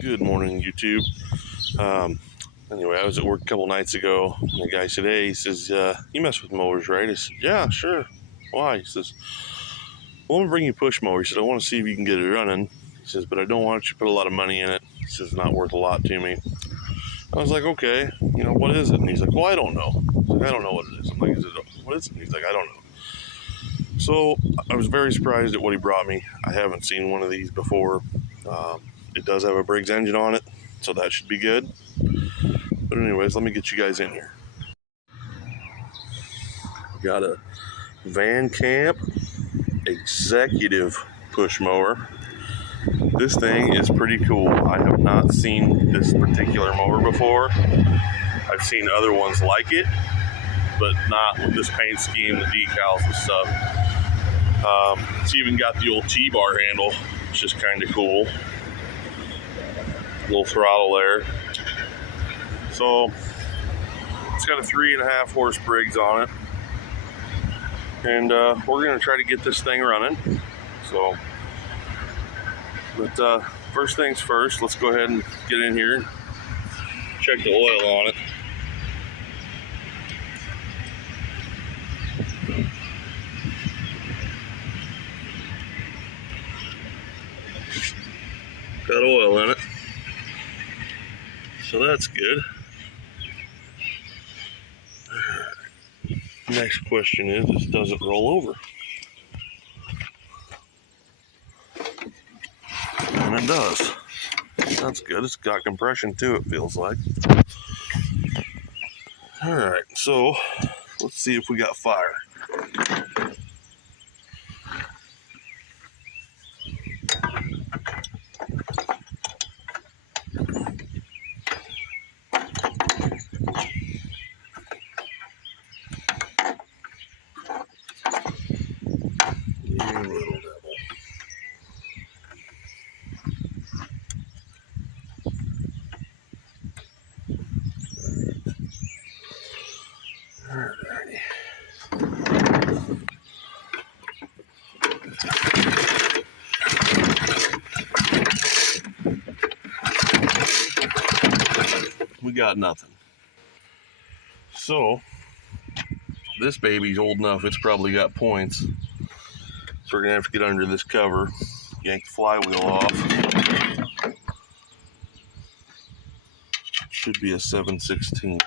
Good morning, YouTube. Anyway, I was at work a couple nights ago, and the guy said, "Hey," he says, "you mess with mowers, right?" I said, "Yeah, sure. Why?" He says, "Well, I'm gonna bring you a push mower." He said, "I want to see if you can get it running." He says, "But I don't want you to put a lot of money in it." He says, "It's not worth a lot to me." I was like, "Okay, what is it?" And he's like, "Well, I don't know." I don't know what it is. I'm like, "What is it?" And he's like, "I don't know." So I was very surprised at what he brought me. I haven't seen one of these before. It does have a Briggs engine on it, so that should be good. But anyways, let me get you guys in here. Got a Van Camp executive push mower. This thing is pretty cool. I have not seen this particular mower before. I've seen other ones like it, but not with this paint scheme, the decals and stuff. It's even got the old T-bar handle, which is kind of cool. Little throttle there. So it's got a 3.5 horse Briggs on it, and we're gonna try to get this thing running. So, but first things first, let's go ahead and get in here and check the oil on it. Got oil in it, so that's good. Next question is does it roll over? And it does. That's good. It's got compression too, it feels like. Alright, so let's see if we got fire. You little devil. Alrighty. We got nothing. So this baby's old enough, it's probably got points. So we're gonna have to get under this cover, yank the flywheel off. Should be a 7/16.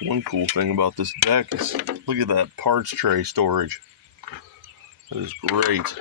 One cool thing about this deck is look at that parts tray storage. That is great.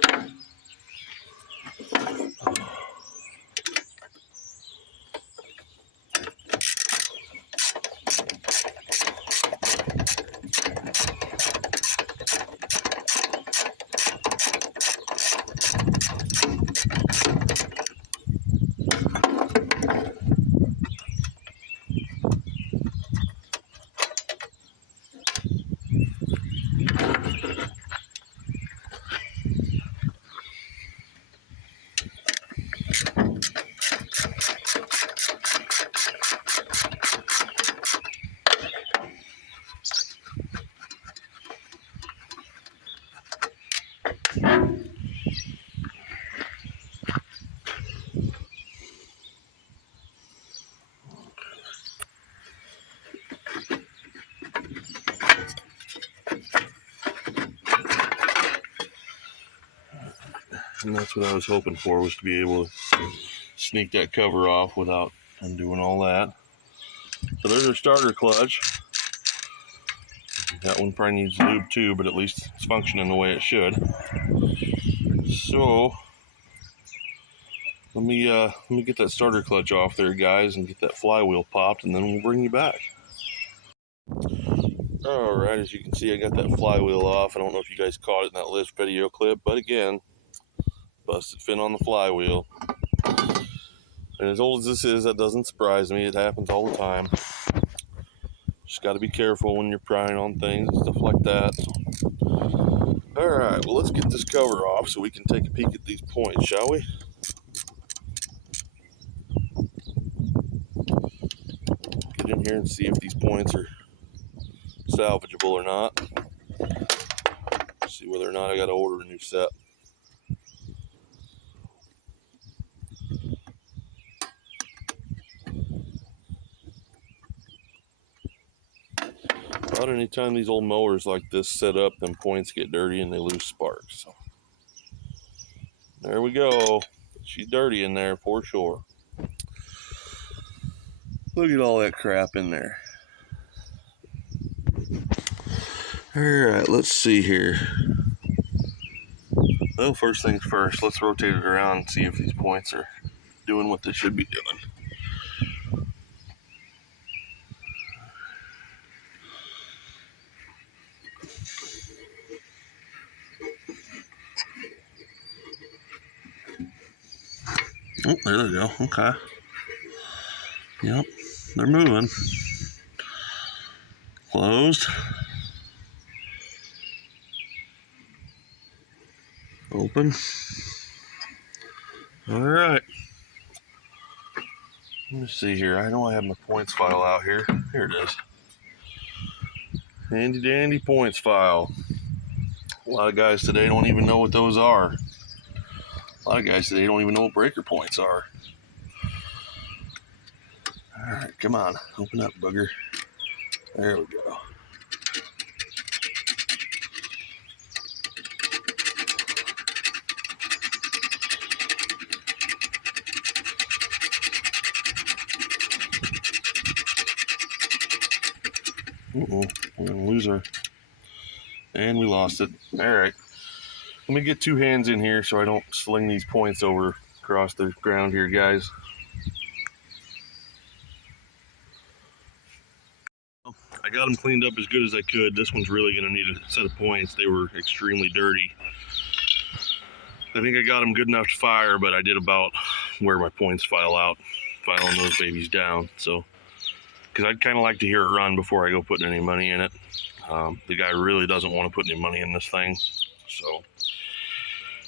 And that's what I was hoping for, was to be able to sneak that cover off without undoing all that. So there's our starter clutch. That one probably needs lube too, but at least it's functioning the way it should. So let me get that starter clutch off there, guys, and get that flywheel popped, and then we'll bring you back. Alright, as you can see, I got that flywheel off. I don't know if you guys caught it in that lift video clip, but again, busted fin on the flywheel. And as old as this is, that doesn't surprise me. It happens all the time. Just got to be careful when you're prying on things and stuff like that. All right, well, let's get this cover off so we can take a peek at these points, shall we? Get in here and see if these points are salvageable or not. See whether or not I got to order a new set. About any time these old mowers like this set up, them points get dirty and they lose sparks. So, there we go. She's dirty in there for sure. Look at all that crap in there. Alright, let's see here. Well, first things first, let's rotate it around and see if these points are doing what they should be doing. Oh, there they go. Okay. Yep, they're moving. Closed. Open. Alright. Let me see here. I know I have my points file out here. Here it is. Handy dandy points file. A lot of guys today don't even know what those are. A lot of guys today don't even know what breaker points are. Alright, come on. Open up, bugger. There we go. Uh-oh, we're gonna lose her. And we lost it. Alright. Let me get two hands in here so I don't sling these points over across the ground here, guys. I got them cleaned up as good as I could. This one's really going to need a set of points. They were extremely dirty. I think I got them good enough to fire, but I did about wear my points file out, filing those babies down. So, because I'd kind of like to hear it run before I go putting any money in it. The guy really doesn't want to put any money in this thing. So,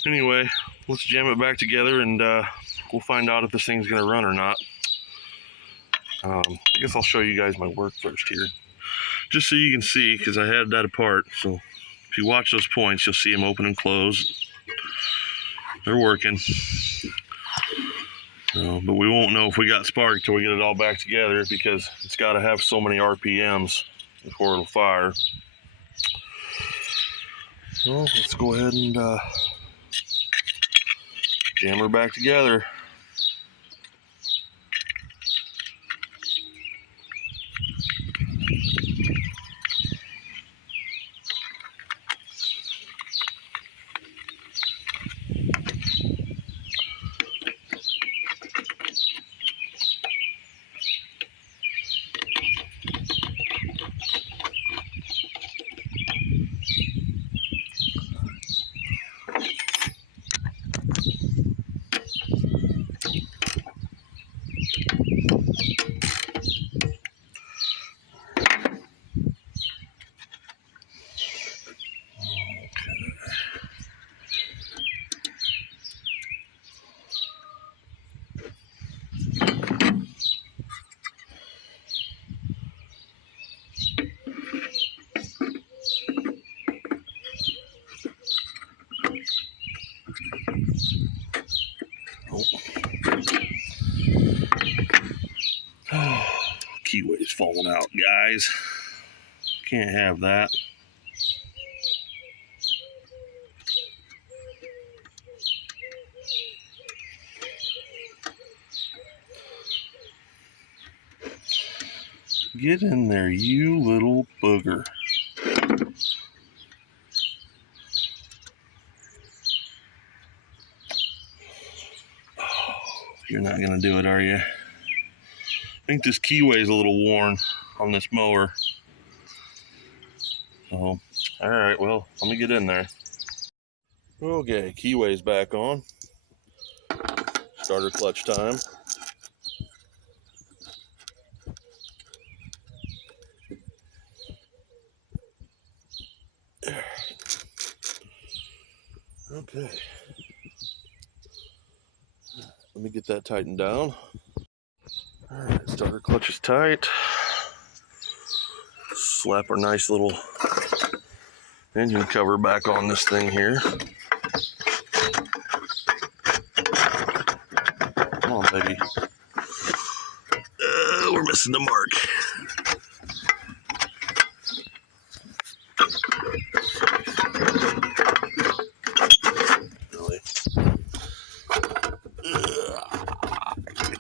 anyway, let's jam it back together and we'll find out if this thing's going to run or not. I guess I'll show you guys my work first here. Just so you can see, because I had that apart. So if you watch those points, you'll see them open and close. They're working. But we won't know if we got spark till we get it all back together, because it's got to have so many RPMs before it'll fire. So let's go ahead and jam her back together. Oh, keyway's falling out, guys. Can't have that. Get in there, you little booger. Oh, you're not gonna do it, are you? I think this keyway is a little worn on this mower. So, all right, well, let me get in there. Okay, keyway's back on. Starter clutch time. Okay. Let me get that tightened down. All right, starter clutch is tight. Slap our nice little engine cover back on this thing here. Come on, baby. We're missing the mark. Really?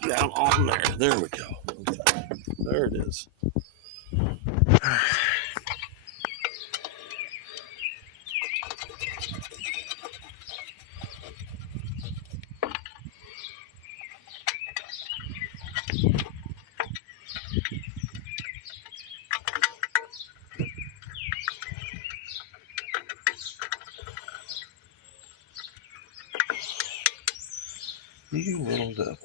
Down on there. There we go. Okay. There it is. You little devil.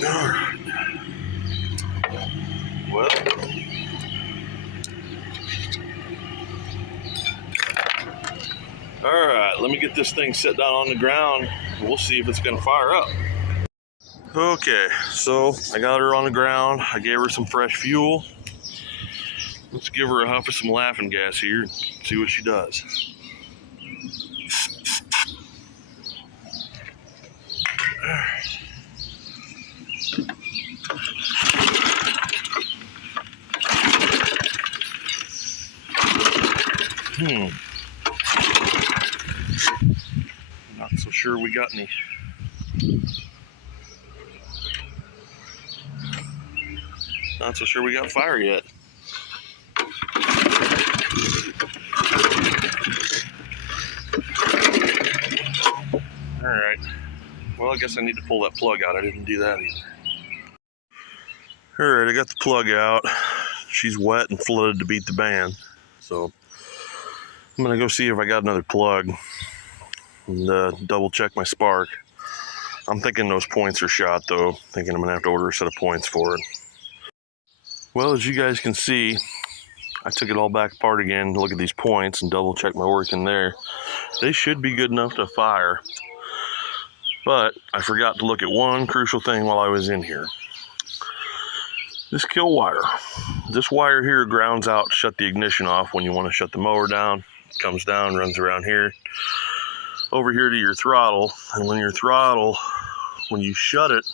Alright. Well, alright, let me get this thing set down on the ground. We'll see if it's going to fire up. Okay, so I got her on the ground. I gave her some fresh fuel. Let's give her a huff of some laughing gas here and see what she does. Not so sure we got any. Not so sure we got fire yet. Alright. Well, I guess I need to pull that plug out. I didn't do that either. Alright, I got the plug out. She's wet and flooded to beat the band. So I'm going to go see if I got another plug and double check my spark. I'm thinking those points are shot though. Thinking I'm going to have to order a set of points for it. Well, as you guys can see, I took it all back apart again to look at these points and double check my work in there. They should be good enough to fire. But I forgot to look at one crucial thing while I was in here. This kill wire. This wire here grounds out to shut the ignition off when you want to shut the mower down. It comes down, runs around here, over here to your throttle. And when your throttle, when you shut it,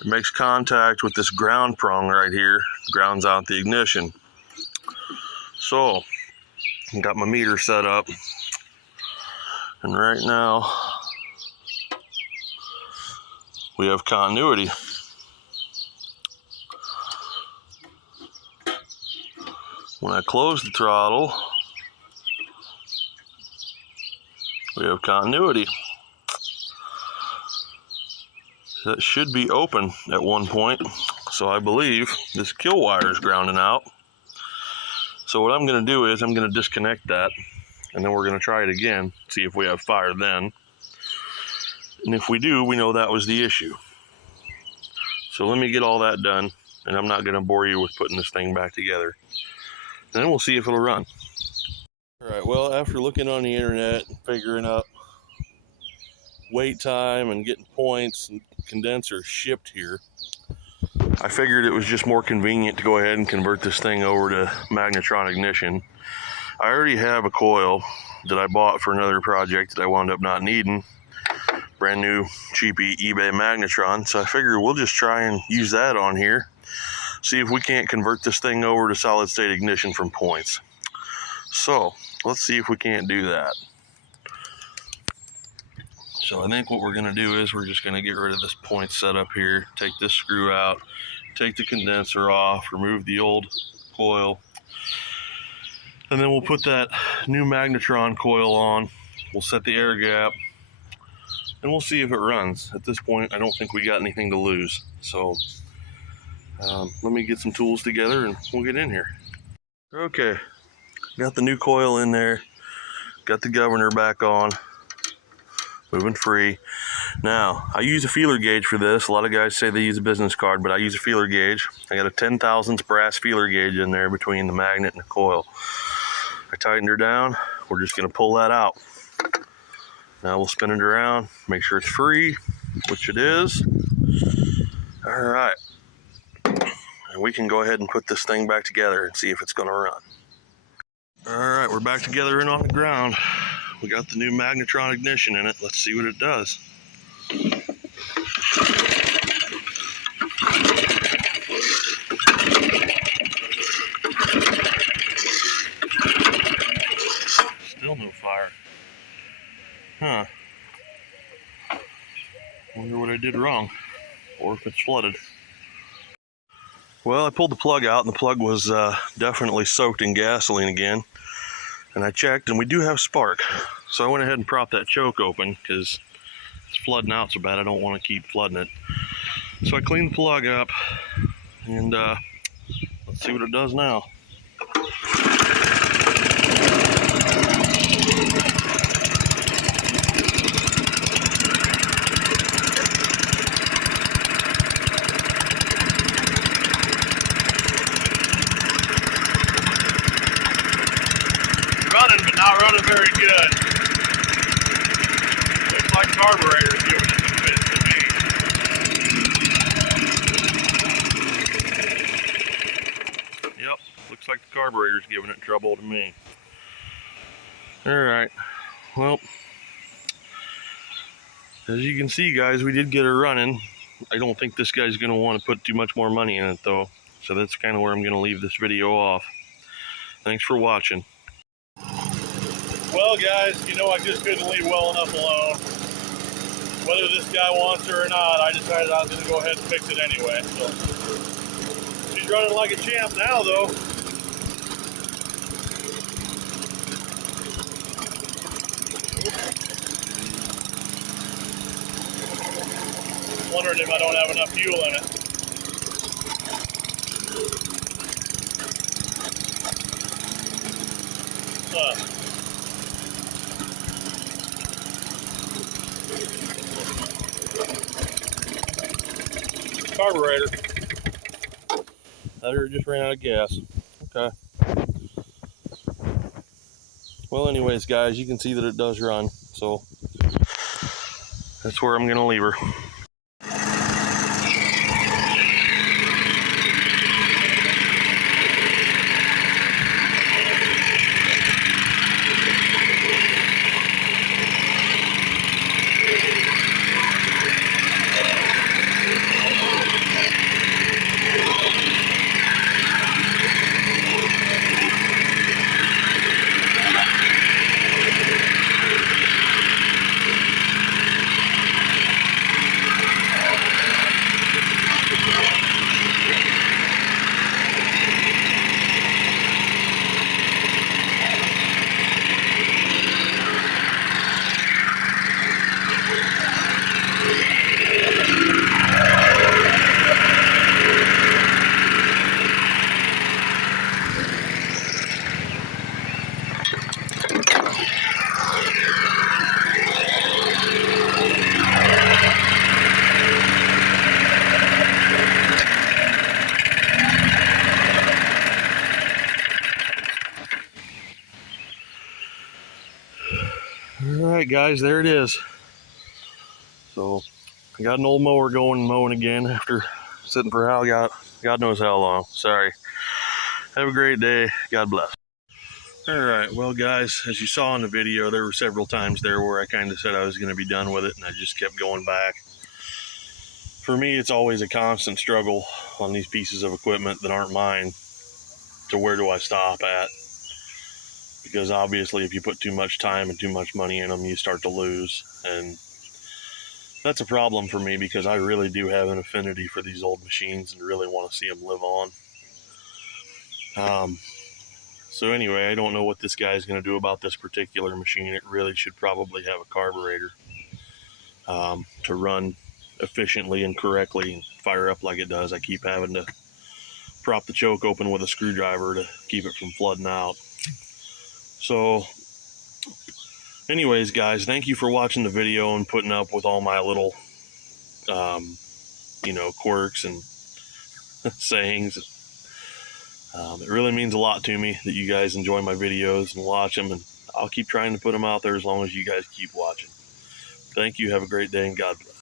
it makes contact with this ground prong right here, grounds out the ignition. So, I got my meter set up. And right now, we have continuity. When I close the throttle, we have continuity. That should be open at one point, so I believe this kill wire is grounding out. So what I'm going to do is I'm going to disconnect that, and then we're going to try it again, see if we have fire then. And if we do, we know that was the issue. So let me get all that done, and I'm not going to bore you with putting this thing back together. And then we'll see if it'll run. All right, well, after looking on the internet and figuring out wait time and getting points and condensers shipped here, I figured it was just more convenient to go ahead and convert this thing over to magnetron ignition. I already have a coil that I bought for another project that I wound up not needing. Brand new cheapy eBay magnetron, so I figured we'll just try and use that on here, see if we can't convert this thing over to solid state ignition from points. So let's see if we can't do that. So I think what we're going to do is we're just going to get rid of this point setup here, take this screw out, take the condenser off, remove the old coil, and then we'll put that new magnetron coil on. We'll set the air gap, and we'll see if it runs. At this point, I don't think we got anything to lose. So let me get some tools together and we'll get in here. Okay, got the new coil in there, got the governor back on, moving free. Now, I use a feeler gauge for this. A lot of guys say they use a business card, but I use a feeler gauge. I got a 10 thousandths brass feeler gauge in there between the magnet and the coil. I tightened her down. We're just gonna pull that out. Now we'll spin it around, make sure it's free, which it is. All right, and we can go ahead and put this thing back together and see if it's gonna run. All right, we're back together and on the ground. We got the new magnetron ignition in it. Let's see what it does. Still no fire. Huh. Wonder what I did wrong, or if it's flooded. Well, I pulled the plug out and the plug was definitely soaked in gasoline again. And I checked and we do have spark. So I went ahead and propped that choke open because it's flooding out so bad I don't want to keep flooding it. So I cleaned the plug up and let's see what it does now. Running, but not running very good. Looks like carburetor's giving it some fits to me. Yep, looks like the carburetor's giving it trouble to me. Alright, well, as you can see, guys, we did get her running. I don't think this guy's going to want to put too much more money in it, though. So that's kind of where I'm going to leave this video off. Thanks for watching. Well, guys, you know I just couldn't leave well enough alone. Whether this guy wants her or not, I decided I was going to go ahead and fix it anyway. So she's running like a champ now, though. Wondering if I don't have enough fuel in it. Carburetor. That just ran out of gas. Okay. Well, anyways, guys, you can see that it does run. So that's where I'm going to leave her. Alright, guys, there it is. So I got an old mower going and mowing again after sitting for God knows how long. Sorry. Have a great day. God bless. Alright, well guys, as you saw in the video, there were several times there where I kind of said I was going to be done with it, and I just kept going back. For me, it's always a constant struggle on these pieces of equipment that aren't mine to where do I stop at. Because obviously if you put too much time and too much money in them, you start to lose. And that's a problem for me because I really do have an affinity for these old machines and really want to see them live on. So anyway, I don't know what this guy's going to do about this particular machine. It really should probably have a carburetor to run efficiently and correctly and fire up like it does. I keep having to prop the choke open with a screwdriver to keep it from flooding out. So anyways, guys, thank you for watching the video and putting up with all my little, quirks and sayings. It really means a lot to me that you guys enjoy my videos and watch them, and I'll keep trying to put them out there as long as you guys keep watching. Thank you. Have a great day, and God bless.